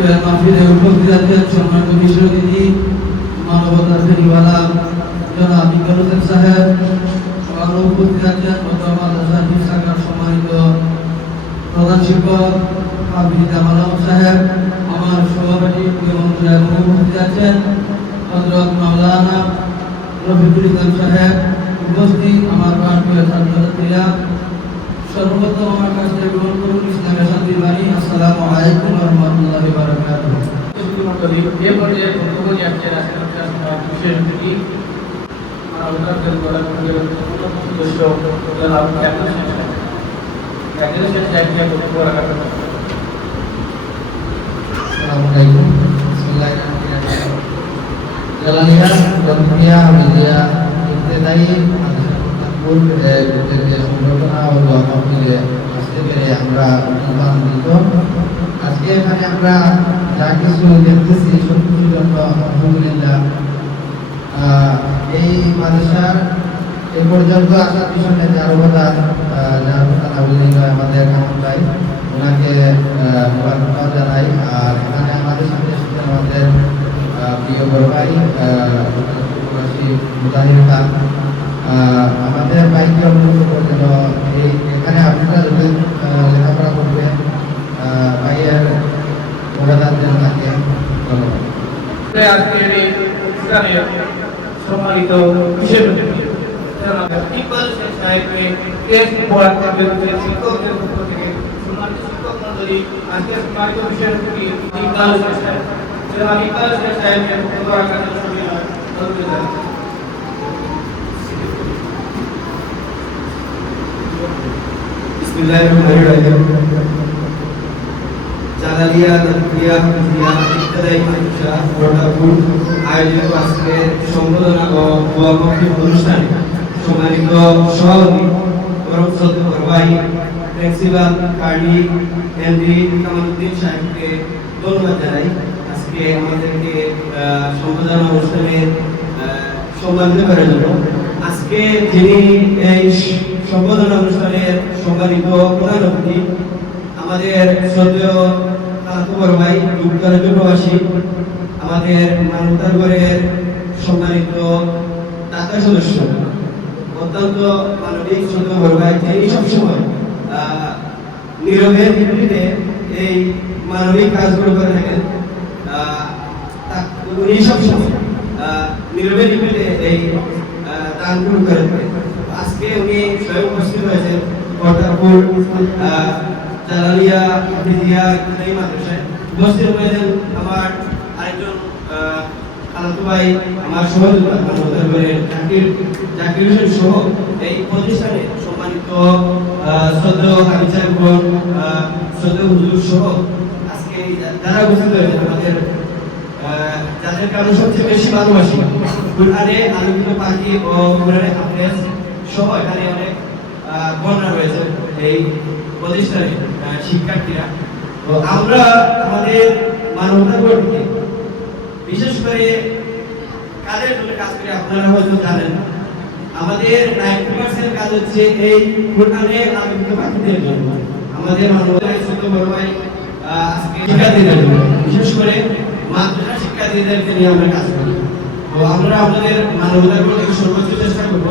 মাহফিলে উপস্থিত আছেন সম্মানিত বিশেষ অতিথি মানবতার ফেরিওয়ালা জনাব ইকবাল হোসেন সাহেব। আরও উপস্থিত আছেন শাখার সম্মানিত প্রধান শিক্ষক, হাফিজ জামাল সাহেব। আমার সভাপতি উপস্থিত আছেন। হজরত মাওলানা রফিকুল ইসলাম সাহেব উপস্থিত। আমার প্রাণপ্রিয় ছাত্রছাত্রীরা সর্বপ্রথম আমার কাছ থেকে গ্রহণ করুন ইসলামের শান্তি বাণী আসসালামু আলাইকুম রহমতুল্লাহ বারকাতুহ শুধুমাত্র এ পর্যায়ে বক্তব্য নিয়ে আসছেন আজকের অনুষ্ঠানের বিশেষ অতিথি মানবতার গড়া সদস্য জনাব ক্যাপ্টেন সাহেব ক্যাপ্টেন সাহেব নিয়ে বক্তব্য রাখার জন্য Assalamualaikum. Bismillahirrahmanirrahim. Jalannya Jomia Media Ibtidai Allah Mafile আজকে পেরে আমরা আজকে এখানে আমরা এই মাদ্রাসার এই পর্যন্ত আসার পিছনে যার অবদান আমাদের ওনাকে মোবারকবাদ জানাই আর এখানে আমাদের সাথে এসেছেন আমাদের প্রিয় বড় ভাই আমাদের ভাইকে অনুরোধ এখানে আপনারা যদি লেখাপড়া করবেন অবদান দেন তাকে ধন্যবাদ সম্মানিত বিশেষ শিক্ষকদের পক্ষ থেকে সম্মানিত শিক্ষক মন্ডলী আজকে সম্মানিত বিশেষ রাখার জন্য সবাই অনুরোধ জানাচ্ছি বিসমিল্লাহিররহমানিররহিম। জালালিয়া তাকবিয়া হুজিয়া ইত্যাদি মাদ্রাসা রোটাপুর আয়োজিত আজকে সম্বোধনা ও দোয়া মাহফিল অনুষ্ঠানে সম্মানিত সভাপতি পরম শ্রদ্ধেয় প্রিন্সিপাল কার্ডি এমডি কামালউদ্দিন সাহেবকে ধন্যবাদ জানাই। আজকে আমাদেরকে সম্বোধনা অনুষ্ঠানে সম্মানিত করার জন্য। আজকে যিনি এই সম্বোধনা অনুষ্ঠানের সম্মানিত প্রধান অতিথি আমাদের শ্রদ্ধেয় কাকুবর ভাই যুক্তরাজ্য প্রবাসী, আমাদের মানবতাগরের সম্মানিত ঢাকা সদস্য, অত্যন্ত মানবিক শ্রদ্ধেয় ভাই, যিনি সবসময় নীরবের বিপরীতে এই মানবিক কাজগুলো করে থাকেন উনি সবসময় নীরবের বিপরীতে এই আহ, দানগুলো করে থাকেন আজকে উনি স্বয়ং উপস্থিত হয়েছেন কর্তারপুর জালালিয়া হাফিজিয়া ইসলামী মাদ্রাসায়। উপস্থিত হয়েছেন আমার আরেকজন খালাতো ভাই আমার সহযোগিতা জাকির জাকির হোসেন সহ এই প্রতিষ্ঠানে সম্মানিত শ্রদ্ধেয় হামিদ সাহেবগণ হুজুর সহ আজকে যারা উপস্থিত হয়েছেন আমাদের যাদেরকে আমি সবচেয়ে বেশি ভালোবাসি কুরআনে আলোকিত পাখি ও কুরআনে হাফেজ সহ এখানে অনেক বোনরা রয়েছে এই প্রতিষ্ঠানে শিক্ষার্থীরা। তো আমরা আমাদের মানবতা গড়তে বিশেষ করে কাজের জন্য কাজ করি আপনারা হয়তো জানেন, আমাদের নাইনটি পার্সেন্ট কাজ হচ্ছে এই কোরআনে আলোকিত পাখিদের জন্য। আমাদের মানবতার ছোট বড় ভাই শিক্ষার্থীদের জন্য। বিশেষ করে মাদ্রাসা শিক্ষার্থীদেরকে নিয়ে আমরা কাজ করি। তো আমরা আপনাদের মানবতার প্রতি সর্বোচ্চ চেষ্টা করব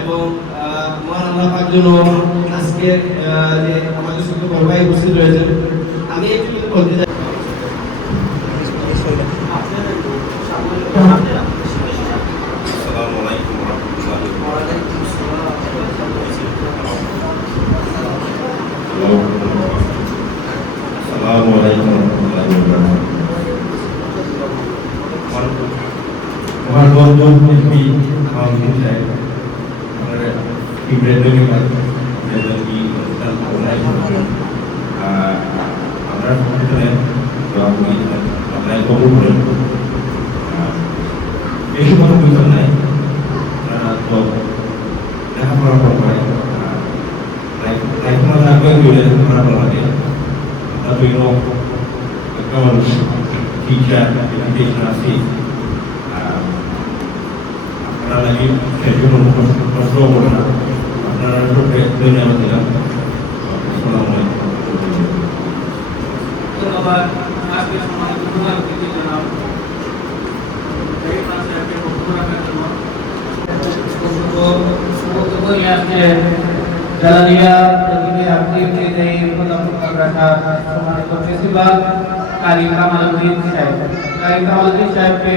এবং মহান আল্লাহ পাক যেন আজকে যে আমাদের সঙ্গে বড়ভাই উপস্থিত রয়েছেন, আমি একটু বলতে চাই Assalamualaikum warahmatullahi wabarakatuh. আমার বন্ধু এমপি আমার বিদ্যায় আমার ইব্রাহিম আমরা আমরা কবুল করেন এই সময় প্রয়োজন নাই। তারা তো লেখাপড়া করবে লেখাপড়া লাগে। তারপরে একটা মানুষ টিচার আছে আপনারা লাগি সেজন্য কষ্ট করে না আপনারা সবকে ধন্যবাদ দিলাম আসসালামু আলাইকুম ধন্যবাদ আজকে সম্মানিত প্রধান অতিথি জনাব এই মাসে আজকে বক্তব্য রাখার জন্য বক্তব্য বক্তব্য নিয়ে আসছে জালালিয়া প্রতিদিন আপনি এই প্রধান রাখা সম্মানিত প্রিন্সিপাল কারি কামালউদ্দিন সাহেব কারি কামালউদ্দিন সাহেবকে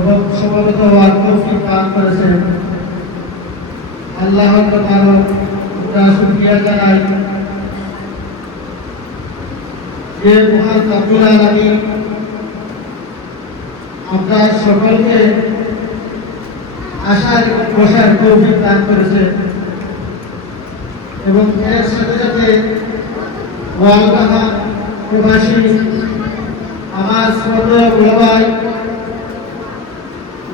এবং সমাগত হওয়ার তৌফিক দান করেছেন। আল্লাহ তাআলা আমরা শুকরিয়া জানাই। যে মহান রব্বুল আমরা সকলকে আশার এবং বসার তৌফিক দান করেছে এবং এর সাথে সাথে আমার ভাই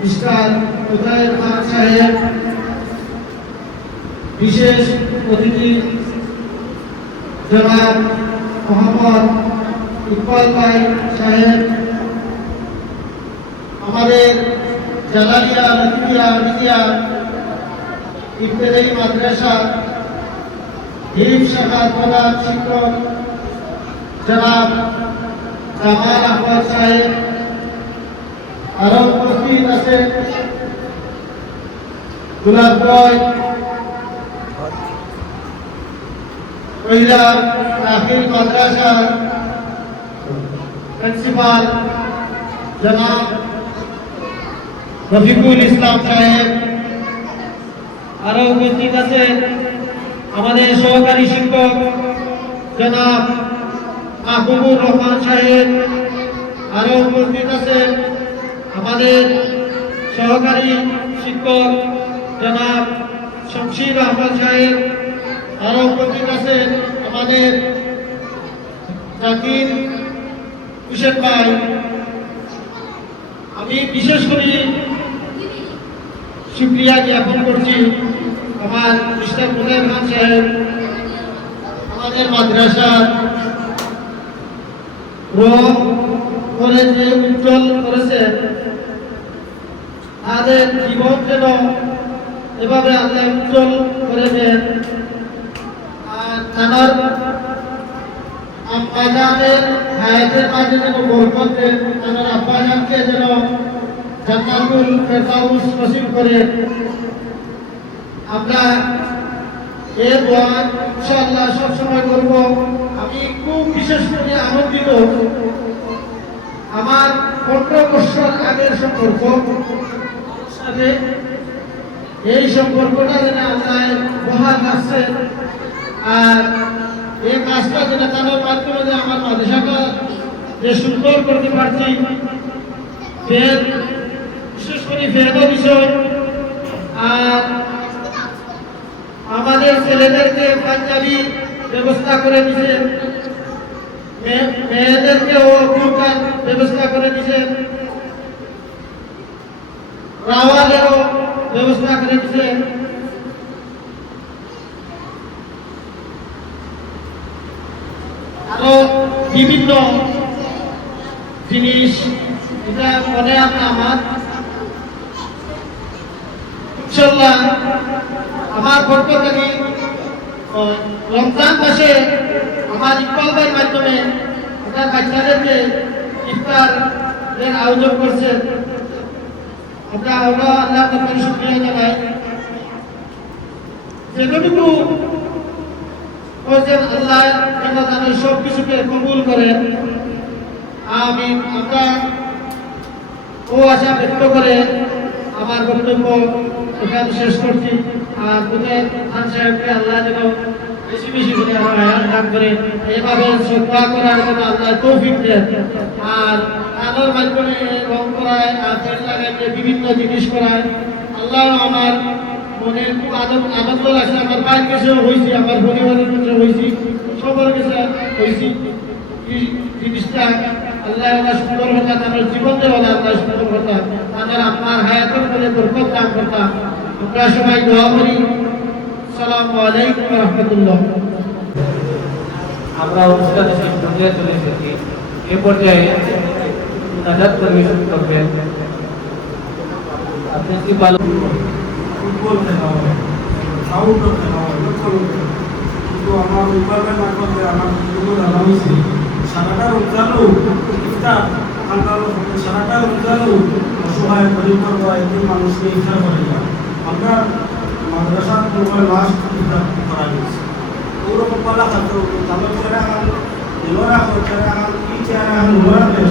মিস্টার উদয় খান সাহেব? বিশেষ অতিথি জনাব মোহাম্মদ ইকবাল ভাই সাহেব। আমাদের জালালিয়া লতিফিয়া মিদিয়া ইফতেদায়ী মাদ্রাসা হিফ শাখার প্রধান শিক্ষক জনাব জামাল আহমদ সাহেব। আরও উপস্থিত আছেন গোলাপ বয় পয়লা দাখিল প্রিন্সিপাল জনাব রফিকুল ইসলাম সাহেব। আরও উপস্থিত আছেন আমাদের সহকারী শিক্ষক জনাব মাহবুবুর রহমান সাহেব। আরও উপস্থিত আছেন আমাদের সহকারী শিক্ষক জনাব শমশির আহমদ সাহেব আরও উপস্থিত আছেন আমাদের জাকির হুসেন ভাই। আমি বিশেষ করে শুক্রিয়া জ্ঞাপন করছি, আমার মিস্টার মুজাহিদ খান সাহেব, আমাদের মাদ্রাসার রং করে যে উজ্জ্বল করেছেন তাদের জীবন যেন এভাবে আল্লাহ উজ্জ্বল করে দেন। আর তানার আব্বাজানের হায়াতের মাঝে যেন বরকত দেন তানার আব্বাজানকে যেন জান্নাতুল ফেরদাউস নসিব করে। আমরা এ দোয়া ইনশাআল্লাহ সব সময় করব। আমি খুব বিশেষ করে আনন্দিত আমার পনেরো বছর আগের সম্পর্ক। সাথে এই সম্পর্কটা যেন আল্লাহ বহাল রাখছে আর এই কাজটা যেন তাদের মাধ্যমে যে আমার মাদ্রাসাটা যে সুন্দর করতে পারছি, ফের, বিশেষ করে ফেরো বিষয় আর আমাদের ছেলেদেরকে পাঞ্জাবি ব্যবস্থা করে দিয়েছেন মেয়ে- মেয়েদেরকেও ব্যবস্থা করে দিয়েছেন রাওয়ালেরও ব্যবস্থা করে দিয়েছেন আরও বিভিন্ন জিনিস, এটা মনে আছে আমার। ইনশাল্লাহ আমার পক্ষ রমজান মাসে আমার ইকবাল ভাইয়ের মাধ্যমে ওটা বাচ্চাদেরকে ইফতার আয়োজন করছে। আমরা ওরা আল্লাহ তাআলার শুকরিয়া জানাই। যেটুকু বলছেন আল্লাহ যেন সব কিছুকে কবুল করেন আমি আমরা ও আশা ব্যক্ত করে আমার বক্তব্য এখানে শেষ করছি। আর তোদের খান সাহেবকে আল্লাহ যেন বেশি বেশি করে আমার হায়াত দান করে, এভাবে শ্রদ্ধা করার জন্য আল্লাহ তৌফিক দেন। আর আলোর মাধ্যমে রং করায় আর তেল লাগাইতে বিভিন্ন জিনিস করায়। আল্লাহ আমার মনে খুব আনন্দ আনন্দ লাগছে আমার ভাইয়ের কাছে হয়েছি, আমার পরিবারের কাছে হয়েছি সবার কাছে হয়েছি। জিনিসটা আল্লাহ আল্লাহ সুন্দর কথা আমার জীবন দেওয়া আল্লাহ সুন্দর কথা আমার আপনার হায়াতের মধ্যে বরকত দান করতাম আমরা সবাই দোয়া করি। সালামু আলাইকুম রহমতুল্লাহ। আমরা অনুষ্ঠানে চলে এসেছি। এ পর্যায়ে নাজাত পরিবেশন করবেন। প্রিন্সিপাল ফুটবল খেলা হয় সাউন্ডও খেলা হয় লক্ষ্য করতে কিন্তু আমার উপার্জন না করতে আমার কিন্তু জানা হয়েছে সারাটা রোজালু ইফতার আল্লাহর হুকুমে সারাটা রোজালু অসহায় পরিবার বা একজন মানুষকে ইফতার করে না। আমরা মাদ্রাসার তোমার লাস্ট ইফতার করা গেছে ওরকম পালা খাতে চেরা খান দেওয়ারা খান চেরা কি দেওয়ারা বেশ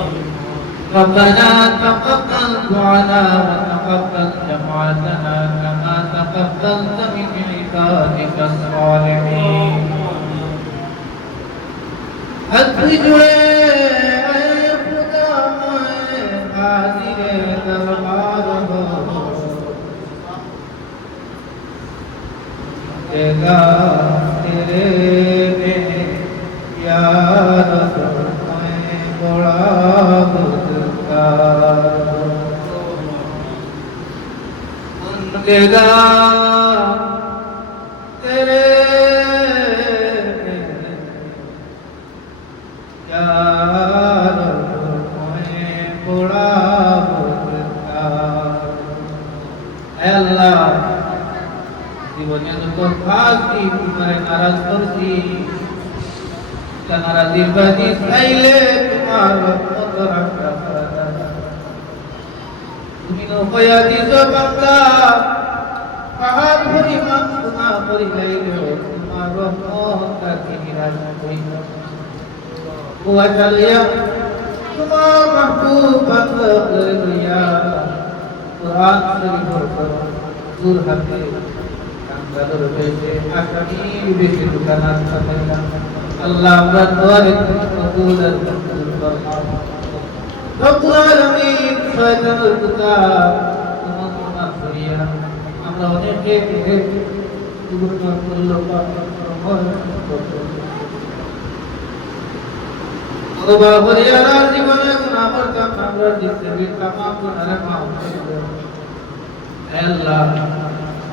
ربنا تقبل دعانا وتقبل جمعتنا كما تقبلت من عبادك الصالحين Yeah. तेरा तेरे देगा तेरे में यार मैं बड़ा गुजरता अल्लाह জীবনে যত ফাঁকি তোমারে নারাজ করছি তা নারাজির বাজি চাইলে তোমার রহমত রাখা নকয়া দিছ বাংলা পাহাড় পরিমাণ গুণা করিলাইলেও তোমার রহমত তাকে নিরাশ করিল কুয়া চালিয়া তোমার মাহবুব বান্দা করে লইয়া কোরআন শরীফ পড়ো দূর হাতে কাঙ্গালের বেশে আসামির বেশে দোকানার সাজাইলাম আল্লাহ আমরা দোয়ারে কবুল রব্বুল আলামিন শয়তানের দুটা তোমার অনেকে তওবা করিয়া আমরা জিন্দগি তামাম গুনাহে মাফ করে আল্লাহ,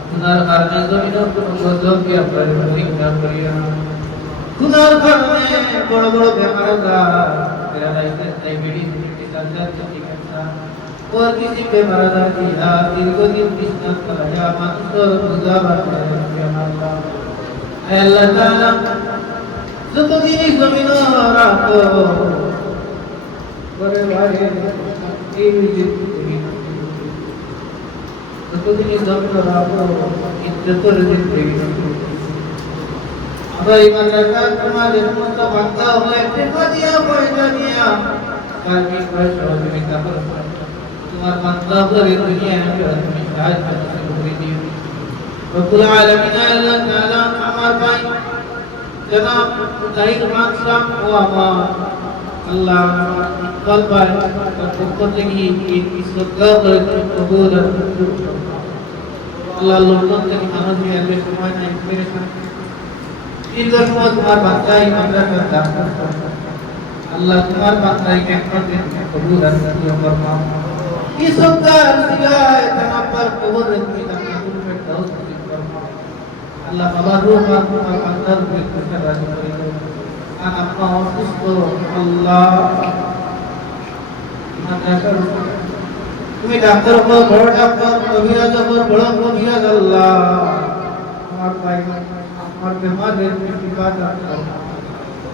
গুনার কারণে জমিনের কোনো গজব কি আপনার পরীক্ষা করিয়া গুনার কারণে বড় বড় বেমার ক্যান্সার ক্যান্সার ও কিছু বেমার দিয়া দীর্ঘদিন বিছনা করা মানুষের বুঝা বাড়ে আল্লাহ হে আল্লাহ তাআলা যতদিন জমিন রাখো করে ভাই এই জিন্দগি যতদিন জমিন রাখো ইজ্জতের জিন্দগি আমরা ইমান রাখা তোমাদের মতো বান্দা হলে টেকা দিয়া পয়সা দিয়া কার্মিক করে সহযোগিতা করো তোমার বান্দা হলে দুনিয়া তুমি সাহায্য করে দিও রব্বুল আলামিন আল্লাহ তাআলা আমার ভাই, জনাব তাহির সাহেব ও আমার আল্লাহ কল পায় পক্ষ থেকে এই শ্রদ্ধা করে কবুল। আল্লাহ লন্ডন থেকে মানুষ আসবে সময় নাই দীর্ঘ সময় তোমার বাচ্চাই মাদ্রাসার দান। আল্লাহ তোমার বাচ্চাই একবার কবুল আর মঞ্জুর ফরমাও কি শ্রদ্ধা সিলায় তোমার পর কবর রেখে তুমি কবুল দাও ফরমাও আল্লাহ বাবার রূহ আর তোমার বান্দার উপরে খুশি রাজি করে দাও আর আম্মা অসুস্থ, আল্লাহ। তুমি ডাক্তার উপর বড় ডাক্তার, কবিরাজ উপর বড় কবিরাজ, আল্লাহ। আমার ভাই আমার বেমারের শিফা দান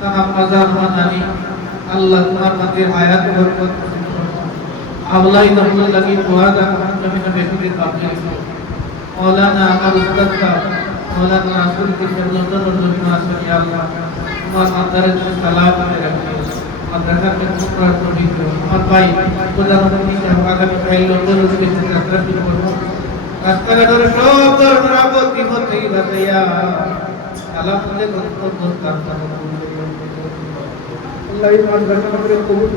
তাহা তাহাম্মাজা মানানি আল্লাহ তোমার মাঝে আয়াত বরকত আল্লাহ তোমার লাগি দোয়া দা আমি না বেকুরি পাবে মাওলানা আমার উস্তাদ মাওলানা রাসূল কি সল্লাল্লাহু আলাইহি আল্লাহ। তোমার মাদারে সালাম রাখি। মাদ্রাসা কে পুরা করি আমার ভাই প্রধান অতিথি আগামী কাল লন্ডন কে যাত্রা শুরু করব। রাস্তাঘাটের সব ধরনের আপদ বিপদ থেকে বাঁচাইয়া আলাপ করে গন্তব্য তার মানে। আল্লাহ আল্লাহর আমাদের কবুল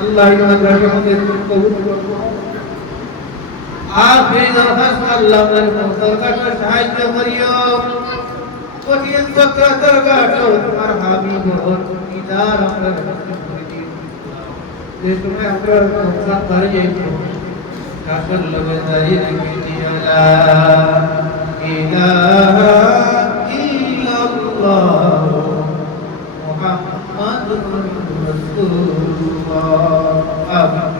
আল্লাহ আল্লাহ আমাদের কবুল आप ही दरखास्त अल्लाह मेरे मुस्तफ़ा का सहायता करियो और ये सत्रा कर का तो तुम्हारा हामी बहुत इदार अपना ये तुम्हें अपना मुस्तफ़ा करिए काफर लगे जारी रखी दिया ला इलाहा इल्लल्लाह محمد رسول الله